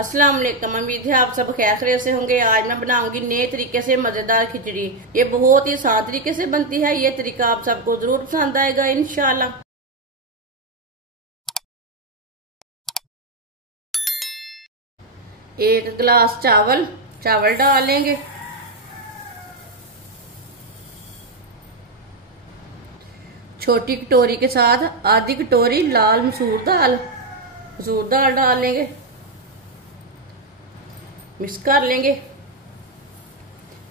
अस्सलाम वालेकुम। उम्मीद है आप सब खैर खैरियत से होंगे। आज मैं बनाऊंगी नए तरीके से मजेदार खिचड़ी। ये बहुत ही आसान तरीके से बनती है। ये तरीका आप सबको जरूर पसंद आएगा इंशाल्लाह। 1 गिलास चावल डाल लेंगे। छोटी कटोरी के साथ आधी कटोरी लाल मसूर दाल डाल लेंगे। मिक्स कर लेंगे।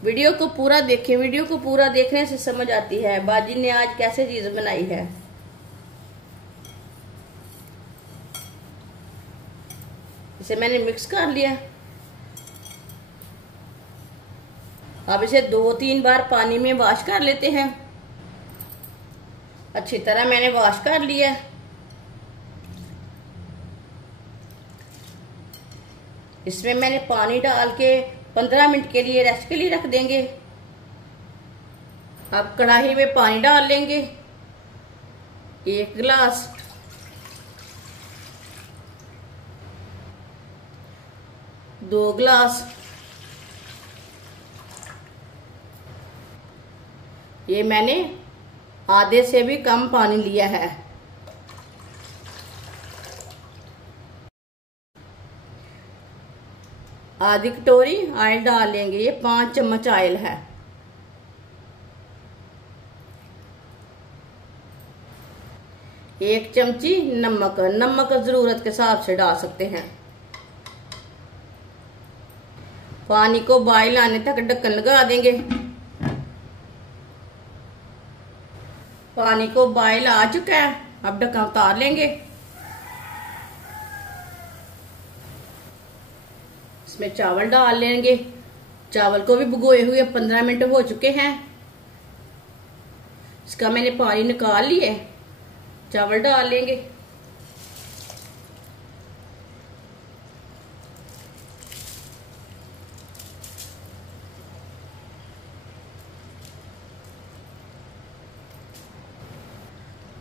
वीडियो को पूरा देखें। वीडियो को पूरा देखने से समझ आती है बाजी ने आज कैसे चीज बनाई है। इसे मैंने मिक्स कर लिया। अब इसे 2-3 बार पानी में वॉश कर लेते हैं। अच्छी तरह मैंने वॉश कर लिया। इसमें मैंने पानी डाल के 15 मिनट के लिए रेस्ट के लिए रख देंगे। अब कढ़ाई में पानी डाल लेंगे। 1 गिलास, 2 गिलास, ये मैंने आधे से भी कम पानी लिया है। आधी कटोरी ऑयल डाल लेंगे। ये 5 चम्मच ऑयल है। एक चमची नमक जरूरत के हिसाब से डाल सकते हैं। पानी को बॉयल आने तक ढक्कन लगा देंगे। पानी को बॉयल आ चुका है। अब ढक्कन उतार लेंगे। इसमें चावल डाल लेंगे। चावल को भी भिगोए हुए 15 मिनट हो चुके हैं। इसका मैंने पानी निकाल लिया। चावल डाल लेंगे।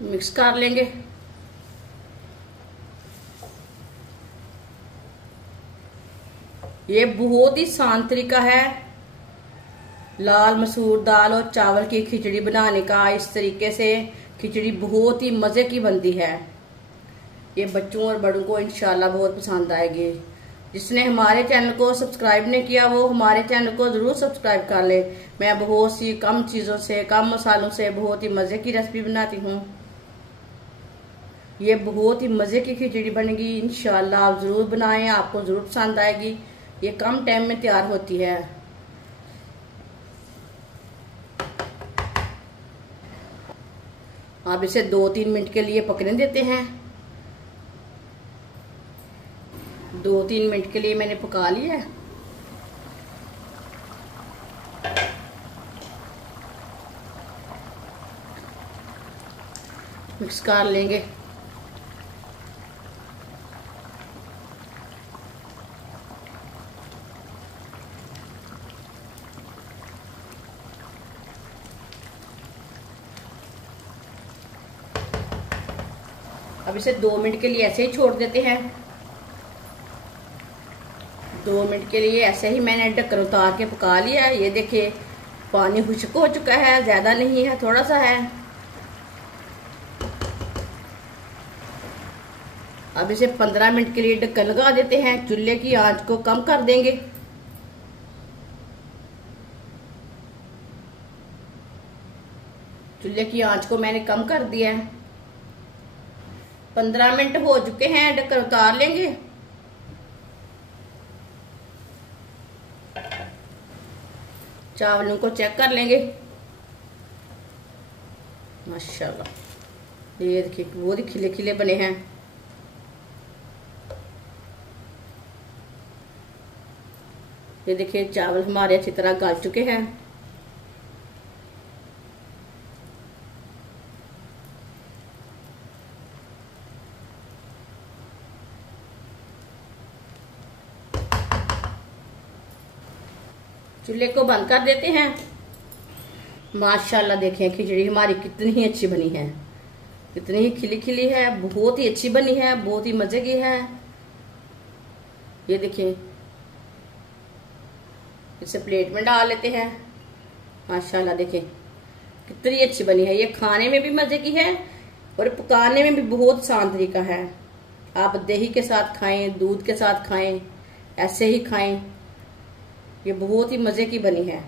मिक्स कर लेंगे। ये बहुत ही आसान तरीका है लाल मसूर दाल और चावल की खिचड़ी बनाने का। इस तरीके से खिचड़ी बहुत ही मजे की बनती है। ये बच्चों और बड़ों को इंशाल्लाह बहुत पसंद आएगी। जिसने हमारे चैनल को सब्सक्राइब नहीं किया वो हमारे चैनल को जरूर सब्सक्राइब कर ले। मैं बहुत सी कम चीजों से, कम मसालों से बहुत ही मजे की रेसिपी बनाती हूँ। ये बहुत ही मजे की खिचड़ी बनेगी इंशाल्लाह। आप जरूर बनाएं, आपको जरूर पसंद आएगी। ये कम टाइम में तैयार होती है। अब इसे 2-3 मिनट के लिए पकने देते हैं। 2-3 मिनट के लिए मैंने पका लिया है। मिक्स कर लेंगे। अब इसे 2 मिनट के लिए ऐसे ही छोड़ देते हैं। 2 मिनट के लिए ऐसे ही मैंने ढक्कन उतार के पका लिया है। ये देखिए पानी खुश्क हो चुका है, ज्यादा नहीं है, थोड़ा सा है। अब इसे 15 मिनट के लिए ढक्कन लगा देते हैं। चूल्हे की आंच को कम कर देंगे। चूल्हे की आंच को मैंने कम कर दिया है। 15 मिनट हो चुके हैं। ढक्कन उतार लेंगे। चावलों को चेक कर लेंगे। माशाल्लाह ये देखिए बहुत ही खिले खिले बने हैं। ये देखिए चावल हमारे अच्छी तरह गल चुके हैं। चूल्हे को बंद कर देते हैं। माशाल्लाह देखें खिचड़ी हमारी कितनी ही अच्छी बनी है, कितनी ही खिली खिली है, बहुत ही अच्छी बनी है, बहुत ही मजे की है। ये देखिए, इसे प्लेट में डाल लेते हैं। माशाल्लाह देखिए कितनी अच्छी बनी है। ये खाने में भी मजे की है और पकाने में भी बहुत आसान तरीका है। आप दही के साथ खाएं, दूध के साथ खाएं, ऐसे ही खाएं। ये बहुत ही मजे की बनी है।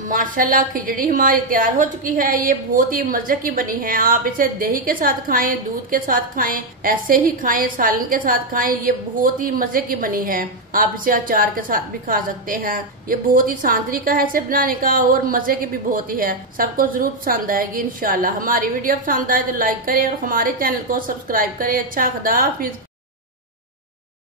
माशाल्लाह खिचड़ी हमारी तैयार हो चुकी है। ये बहुत ही मजे की बनी है। आप इसे दही के साथ खाएं, दूध के साथ खाएं, ऐसे ही खाएं, सालन के साथ खाएं। ये बहुत ही मजे की बनी है। आप इसे अचार के साथ भी खा सकते हैं। ये बहुत ही आसान तरीका है इसे बनाने का और मजे की भी बहुत ही है। सबको जरूर पसंद आएगी इंशाल्लाह। हमारी वीडियो पसंद आए तो लाइक करें और हमारे चैनल को सब्सक्राइब करें। अच्छा खुदा हाफिज।